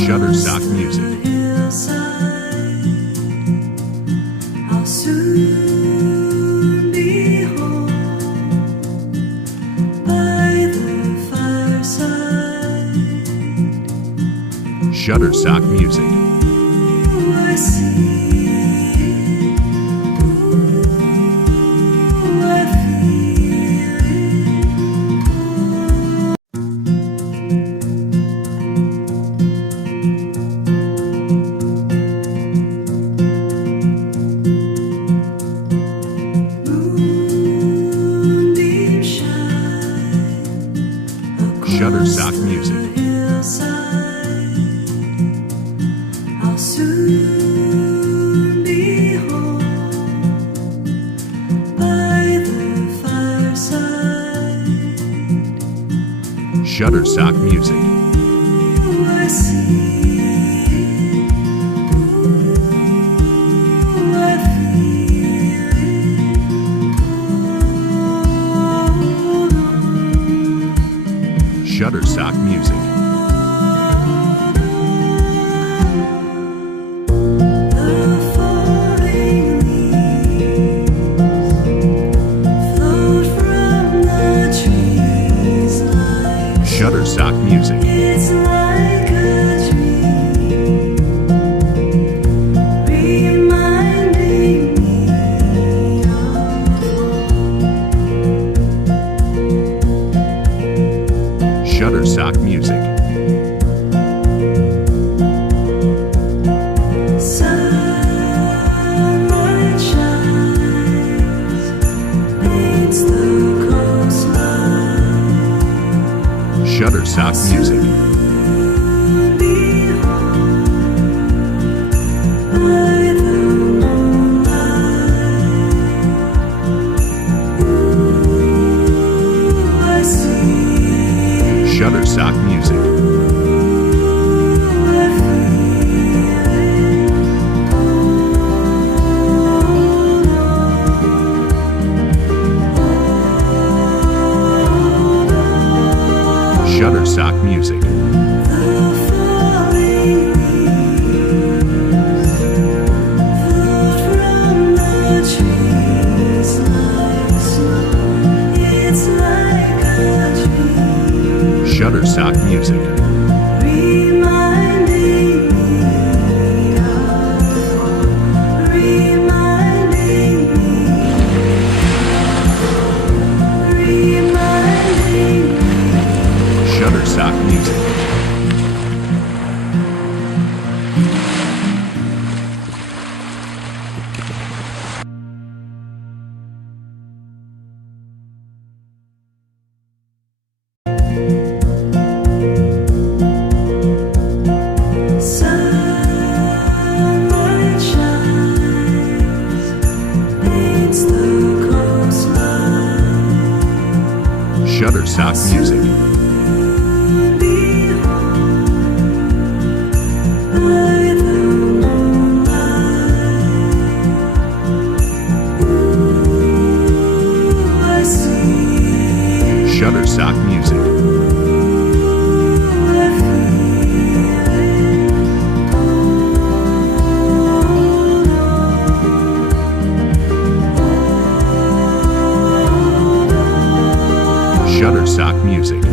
Shutterstock Music. I'll soon be home by the fireside. Shutterstock Music. Ooh, I see. Ooh, I feel Moonbeam shine across Shutterstock the Music. hillside. I'll soon be home by the fireside. Shutterstock Music. Ooh, I see. Ooh, I feel Shutterstock Music. the falling leaves float from the trees like Shutterstock Music. it's like a dream, reminding me of Shutterstock Music. sunlight shines, paints the coastline. Shutterstock Music. Soon be home by the moonlight. Ooh, I see. Shutterstock Music. Ooh, I feel Shutterstock Music. the falling leaves float from the trees like snow. It's like a dream, Shutterstock Music. reminding me of home, reminding me Shutterstock Music. sunlight shines, paints the coastline. Shutterstock Music. Soon be home by the moonlight. Ooh, I see. Shutterstock Music. Ooh, I feel Shutterstock Music.